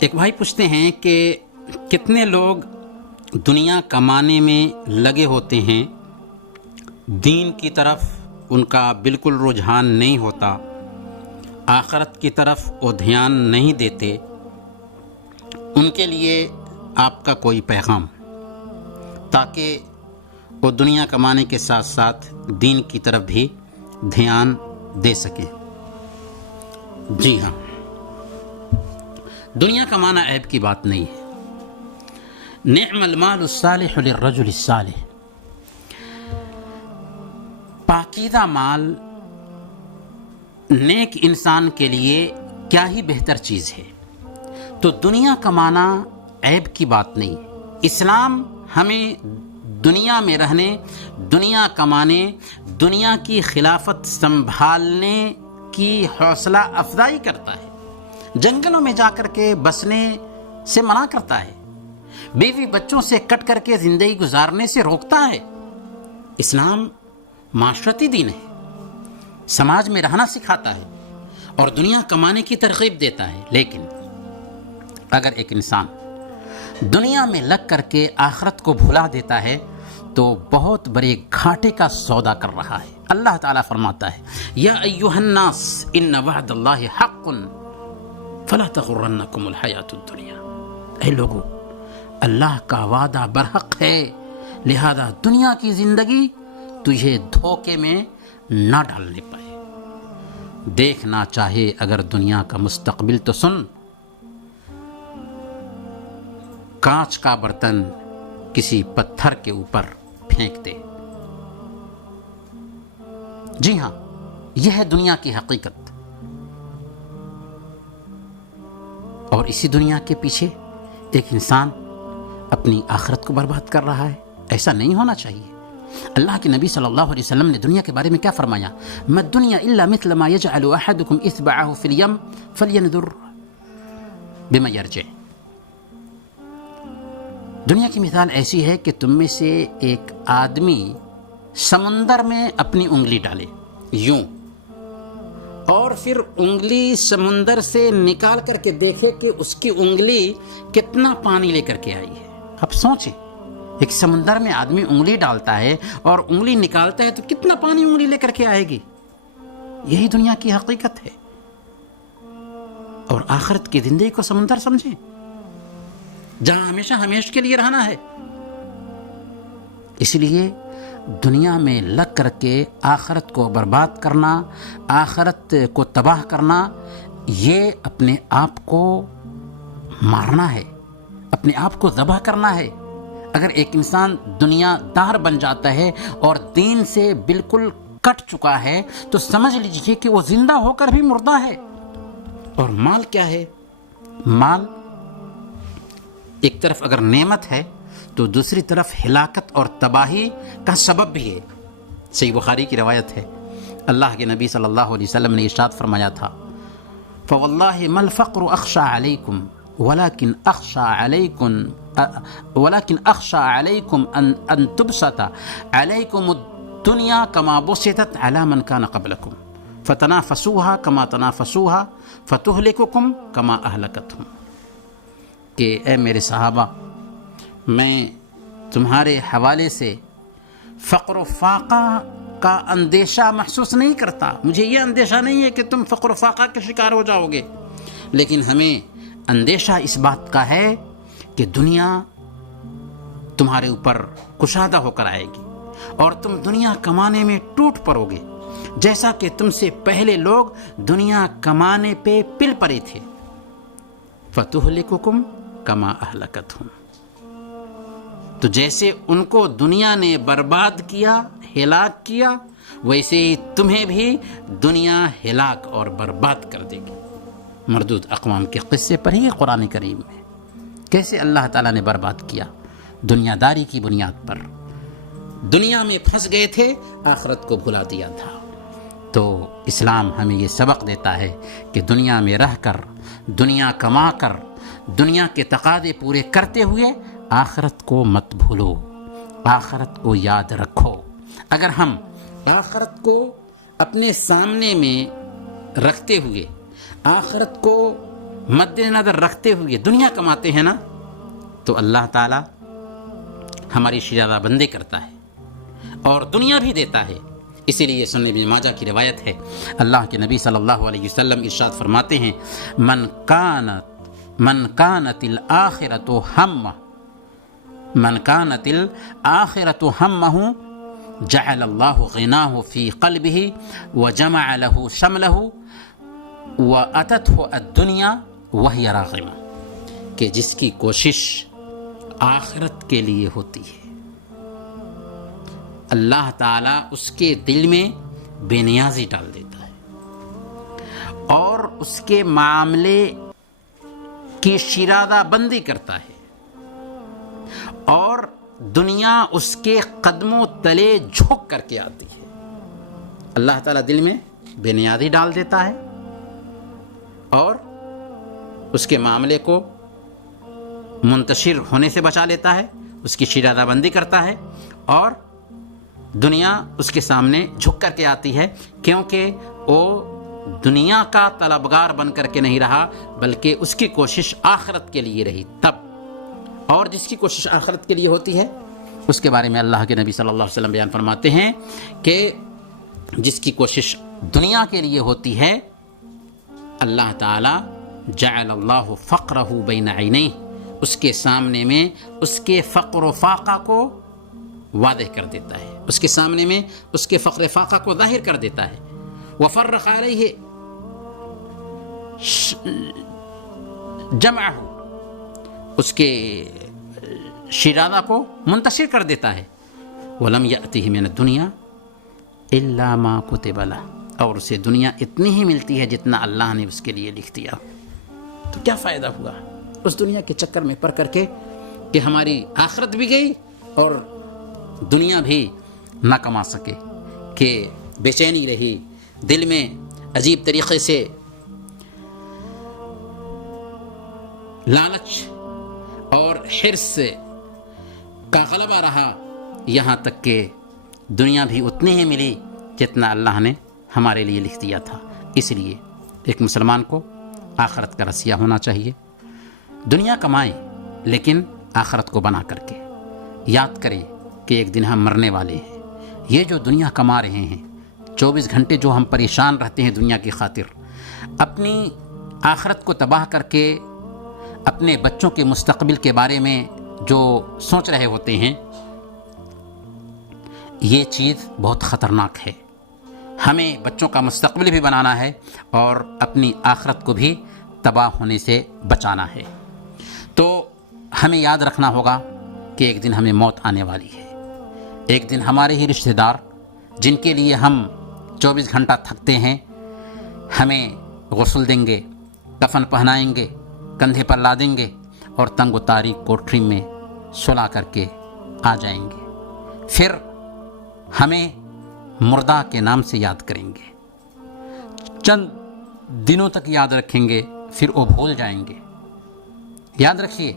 ایک بھائی پوچھتے ہیں کہ کتنے لوگ دنیا کمانے میں لگے ہوتے ہیں، دین کی طرف ان کا بالکل رجحان نہیں ہوتا، آخرت کی طرف وہ دھیان نہیں دیتے، ان کے لیے آپ کا کوئی پیغام تاکہ وہ دنیا کمانے کے ساتھ ساتھ دین کی طرف بھی دھیان دے سکیں؟ جی ہاں، دنیا کمانا عیب کی بات نہیں ہے۔ نعم المال الصالح للرجل الصالح، پاکیزہ مال نیک انسان کے لیے کیا ہی بہتر چیز ہے۔ تو دنیا کمانا عیب کی بات نہیں۔ اسلام ہمیں دنیا میں رہنے، دنیا کمانے، دنیا کی خلافت سنبھالنے کی حوصلہ افزائی کرتا ہے، جنگلوں میں جا کر کے بسنے سے منع کرتا ہے، بیوی بچوں سے کٹ کر کے زندگی گزارنے سے روکتا ہے۔ اسلام معاشرتی دین ہے، سماج میں رہنا سکھاتا ہے اور دنیا کمانے کی ترغیب دیتا ہے۔ لیکن اگر ایک انسان دنیا میں لگ کر کے آخرت کو بھلا دیتا ہے تو بہت بڑے گھاٹے کا سودا کر رہا ہے۔ اللہ تعالیٰ فرماتا ہے، یا ایھا الناس ان وعد اللہ حق فلا تغرنکم الحیاۃ الدنیا، اے لوگو، اللہ کا وعدہ برحق ہے، لہذا دنیا کی زندگی تجھے دھوکے میں نہ ڈالنے پائے۔ دیکھنا چاہے اگر دنیا کا مستقبل تو سن، کانچ کا برتن کسی پتھر کے اوپر پھینک دے۔ جی ہاں، یہ ہے دنیا کی حقیقت، اور اسی دنیا کے پیچھے ایک انسان اپنی آخرت کو برباد کر رہا ہے۔ ایسا نہیں ہونا چاہیے۔ اللہ کے نبی صلی اللہ علیہ وسلم نے دنیا کے بارے میں کیا فرمایا؟ ما الدنیا الا مثل ما يجعل احدكم اصبعه في اليم فلينظر بما يرجع۔ دنیا کی مثال ایسی ہے کہ تم میں سے ایک آدمی سمندر میں اپنی انگلی ڈالے یوں، اور پھر انگلی سمندر سے نکال کر کے دیکھے کہ اس کی انگلی کتنا پانی لے کر کے آئی ہے۔ اب سوچیں، ایک سمندر میں آدمی انگلی ڈالتا ہے اور انگلی نکالتا ہے تو کتنا پانی انگلی لے کر کے آئے گی۔ یہی دنیا کی حقیقت ہے، اور آخرت کی زندگی کو سمندر سمجھیں جہاں ہمیشہ ہمیشہ کے لیے رہنا ہے۔ اس لیے دنیا میں لگ کر کے آخرت کو برباد کرنا، آخرت کو تباہ کرنا، یہ اپنے آپ کو مارنا ہے، اپنے آپ کو ذبح کرنا ہے۔ اگر ایک انسان دنیا دار بن جاتا ہے اور دین سے بالکل کٹ چکا ہے تو سمجھ لیجیے کہ وہ زندہ ہو کر بھی مردہ ہے۔ اور مال کیا ہے؟ مال ایک طرف اگر نعمت ہے تو دوسری طرف ہلاکت اور تباہی کا سبب بھی ہے۔ صحیح بخاری کی روایت ہے، اللہ کے نبی صلی اللہ علیہ وسلم نے ارشاد فرمایا تھا، فواللہ ما الفقر اخشى علیکم ولكن اخشى علیکم ان تبسط علیکم الدنیا کما بسطت علی من کان قبلکم فتنافسوها کما تنافسوها فتہلککم کما اہلکتہم۔ کہ اے میرے صحابہ، میں تمہارے حوالے سے فقر و فاقہ کا اندیشہ محسوس نہیں کرتا، مجھے یہ اندیشہ نہیں ہے کہ تم فقر و فاقہ کے شکار ہو جاؤ گے، لیکن ہمیں اندیشہ اس بات کا ہے کہ دنیا تمہارے اوپر کشادہ ہو کر آئے گی اور تم دنیا کمانے میں ٹوٹ پڑو گے، جیسا کہ تم سے پہلے لوگ دنیا کمانے پہ پل پڑے تھے۔ فَتُهْلِكُكُمْ کما اہلکتہم، تو جیسے ان کو دنیا نے برباد کیا، ہلاک کیا، ویسے ہی تمہیں بھی دنیا ہلاک اور برباد کر دے گی۔ مردود اقوام کے قصے پر ہی قرآن کریم میں کیسے اللہ تعالیٰ نے برباد کیا، دنیا داری کی بنیاد پر۔ دنیا میں پھنس گئے تھے، آخرت کو بھلا دیا تھا۔ تو اسلام ہمیں یہ سبق دیتا ہے کہ دنیا میں رہ کر، دنیا کما کر، دنیا کے تقاضے پورے کرتے ہوئے آخرت کو مت بھولو، آخرت کو یاد رکھو۔ اگر ہم آخرت کو اپنے سامنے میں رکھتے ہوئے، آخرت کو مد نظر رکھتے ہوئے دنیا کماتے ہیں نا تو اللہ تعالیٰ ہماری شیرازہ بندی کرتا ہے اور دنیا بھی دیتا ہے. اسی لیے سنن ابن ماجہ کی روایت ہے، اللہ کے نبی صلی اللہ علیہ وسلم ارشاد فرماتے ہیں من كانت الآخرۃ همه جعل اللہ غناه فی قلبه وجمع له شمله واتته الدنیا وہی راغمہ، کہ جس کی کوشش آخرت کے لیے ہوتی ہے اللہ تعالیٰ اس کے دل میں بے نیازی ڈال دیتا ہے اور اس کے معاملے کی شیرازہ بندی کرتا ہے اور دنیا اس کے قدموں تلے جھک کر کے آتی ہے. اللہ تعالیٰ دل میں بے نیازی ڈال دیتا ہے اور اس کے معاملے کو منتشر ہونے سے بچا لیتا ہے، اس کی شیرازہ بندی کرتا ہے اور دنیا اس کے سامنے جھک کر کے آتی ہے، کیونکہ وہ دنیا کا طلبگار بن کر کے نہیں رہا بلکہ اس کی کوشش آخرت کے لیے رہی تب. اور جس کی کوشش آخرت کے لیے ہوتی ہے اس کے بارے میں اللہ کے نبی صلی اللہ علیہ وسلم بیان فرماتے ہیں کہ جس کی کوشش دنیا کے لیے ہوتی ہے اللہ تعالی جعل اللہ فقرہ بین عینیہ، اس کے سامنے میں اس کے فقر و فاقہ کو واضح کر دیتا ہے، اس کے سامنے میں اس کے فقر فاقہ کو ظاہر کر دیتا ہے. وفرق علیہ جمعہ، اس کے شیرازہ کو منتشر کر دیتا ہے. ولم یأتہ من الدنیا الا ما کتب لہ، اور اسے دنیا اتنی ہی ملتی ہے جتنا اللہ نے اس کے لیے لکھ دیا. تو کیا فائدہ ہوا اس دنیا کے چکر میں پڑ کر کے کہ ہماری آخرت بھی گئی اور دنیا بھی نہ کما سکے، کہ بے چینی رہی، دل میں عجیب طریقے سے لالچ اور حرص کا غلبہ رہا، یہاں تک کہ دنیا بھی اتنی ہی ملی جتنا اللہ نے ہمارے لیے لکھ دیا تھا. اس لیے ایک مسلمان کو آخرت کا رسیہ ہونا چاہیے. دنیا کمائیں لیکن آخرت کو بنا کر کے یاد کریں کہ ایک دن ہم مرنے والے ہیں. یہ جو دنیا کما رہے ہیں 24 گھنٹے جو ہم پریشان رہتے ہیں دنیا کی خاطر، اپنی آخرت کو تباہ کر کے اپنے بچوں کے مستقبل کے بارے میں جو سوچ رہے ہوتے ہیں، یہ چیز بہت خطرناک ہے. ہمیں بچوں کا مستقبل بھی بنانا ہے اور اپنی آخرت کو بھی تباہ ہونے سے بچانا ہے. تو ہمیں یاد رکھنا ہوگا کہ ایک دن ہمیں موت آنے والی ہے. ایک دن ہمارے ہی رشتہ دار جن کے لیے ہم 24 گھنٹہ تھکتے ہیں ہمیں غسل دیں گے، کفن پہنائیں گے، کندھے پر لادیں گے اور تنگ و تاریک کوٹری میں سلا کر کے آ جائیں گے. پھر ہمیں مردہ کے نام سے یاد کریں گے، چند دنوں تک یاد رکھیں گے، پھر وہ بھول جائیں گے. یاد رکھیے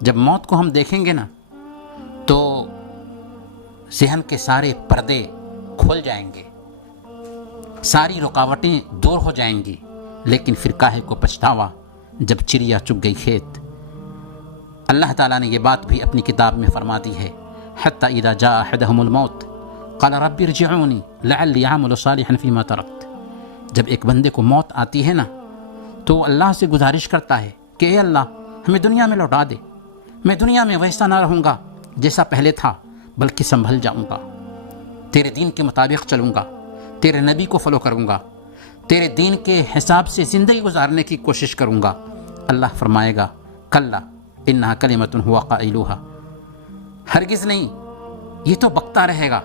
جب موت کو ہم دیکھیں گے نا تو ذہن کے سارے پردے کھل جائیں گے، ساری رکاوٹیں دور ہو جائیں گی. لیکن پھر کاہے کو پچھتاوا جب چڑیا چگ گئی کھیت. اللہ تعالیٰ نے یہ بات بھی اپنی کتاب میں فرما دی ہے، حتی اذا جاء احدهم الموت قال رب ارجعونی لعلی اعمل صالحا فیما ترکت. جب ایک بندے کو موت آتی ہے نا تو اللہ سے گزارش کرتا ہے کہ اے اللہ ہمیں دنیا میں لوٹا دے، میں دنیا میں ویسا نہ رہوں گا جیسا پہلے تھا بلکہ سنبھل جاؤں گا، تیرے دین کے مطابق چلوں گا، تیرے نبی کو فالو کروں گا، تیرے دین کے حساب سے زندگی گزارنے کی کوشش کروں گا. اللہ فرمائے گا کلا انہا کلمۃ ہوا قائلوہا، ہرگز نہیں، یہ تو بکتا رہے گا،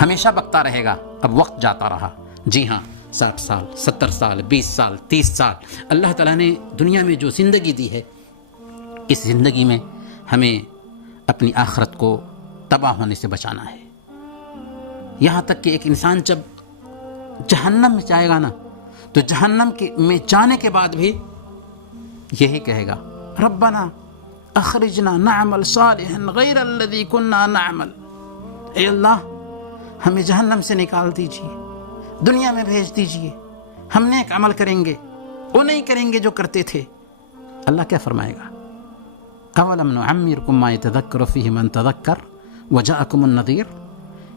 ہمیشہ بکتا رہے گا. اب وقت جاتا رہا، جی ہاں 60 سال 70 سال 20 سال 30 سال اللہ تعالیٰ نے دنیا میں جو زندگی دی ہے، اس زندگی میں ہمیں اپنی آخرت کو تباہ ہونے سے بچانا ہے. یہاں تک کہ ایک انسان جب جہنم میں جائے گا نا تو جہنم میں جانے کے بعد بھی یہی کہے گا ربنا اخرجنا نعمل صالحا غیر الذی کننا نعمل. اے اللہ ہمیں جہنم سے نکال دیجیے، دنیا میں بھیج دیجیے، ہم نیک عمل کریں گے وہ نہیں کریں گے جو کرتے تھے. اللہ کیا فرمائے گا؟ اولم نعمرکم ما یتذکر فیہ من تذکر وجاءکم النذیر.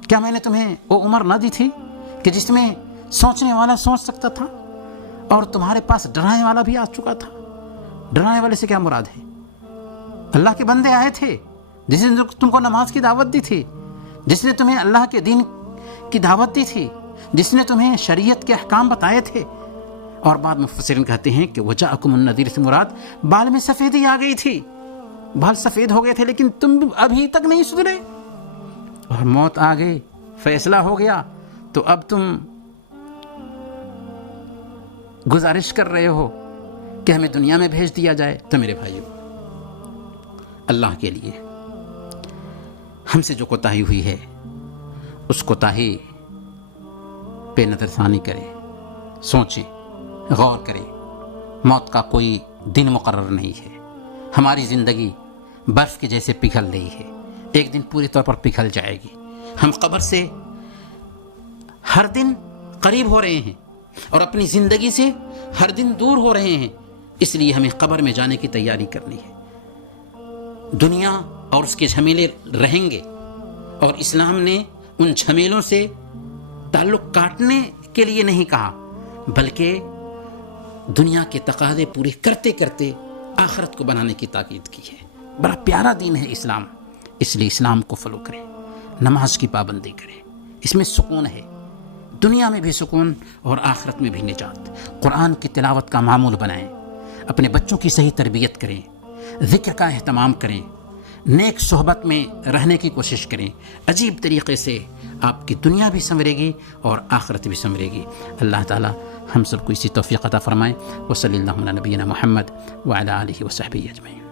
کیا میں نے تمہیں وہ عمر نہ دی تھی کہ جس میں سوچنے والا سوچ سکتا تھا اور تمہارے پاس ڈرانے والا بھی آ چکا تھا؟ ڈرانے والے سے کیا مراد ہے؟ اللہ کے بندے آئے تھے جس نے تم کو نماز کی دعوت دی تھی، جس نے تمہیں اللہ کے دین کی دعوت دی تھی، جس نے تمہیں شریعت کے احکام بتائے تھے. اور بعد مفسرین کہتے ہیں کہ وجاءکم النذیر سے مراد بال میں سفیدی آ گئی تھی، بال سفید ہو گئے تھے لیکن تم ابھی تک نہیں سدھرے، اور موت آ گئی، فیصلہ ہو گیا، تو اب تم گزارش کر رہے ہو کہ ہمیں دنیا میں بھیج دیا جائے. تو میرے بھائیو، اللہ کے لیے ہم سے جو کوتاہی ہوئی ہے اس کوتاہی پہ نظر ثانی کریں، سوچیں، غور کریں. موت کا کوئی دن مقرر نہیں ہے. ہماری زندگی برف کے جیسے پگھل رہی ہے، ایک دن پوری طور پر پگھل جائے گی. ہم قبر سے ہر دن قریب ہو رہے ہیں اور اپنی زندگی سے ہر دن دور ہو رہے ہیں. اس لیے ہمیں قبر میں جانے کی تیاری کرنی ہے. دنیا اور اس کے جھمیلے رہیں گے، اور اسلام نے ان جھمیلوں سے تعلق کاٹنے کے لیے نہیں کہا، بلکہ دنیا کے تقاضے پورے کرتے کرتے آخرت کو بنانے کی تاکید کی ہے. بڑا پیارا دین ہے اسلام، اس لیے اسلام کو فالو کریں، نماز کی پابندی کریں. اس میں سکون ہے، دنیا میں بھی سکون اور آخرت میں بھی نجات. قرآن کی تلاوت کا معمول بنائیں، اپنے بچوں کی صحیح تربیت کریں، ذکر کا اہتمام کریں، نیک صحبت میں رہنے کی کوشش کریں. عجیب طریقے سے آپ کی دنیا بھی سنورے گی اور آخرت بھی سنورے گی. اللہ تعالی ہم سب کو اسی توفیق عطا فرمائے. وصلی اللہ علی نبینا محمد وعلی آلہ وصحبہ اجمعین.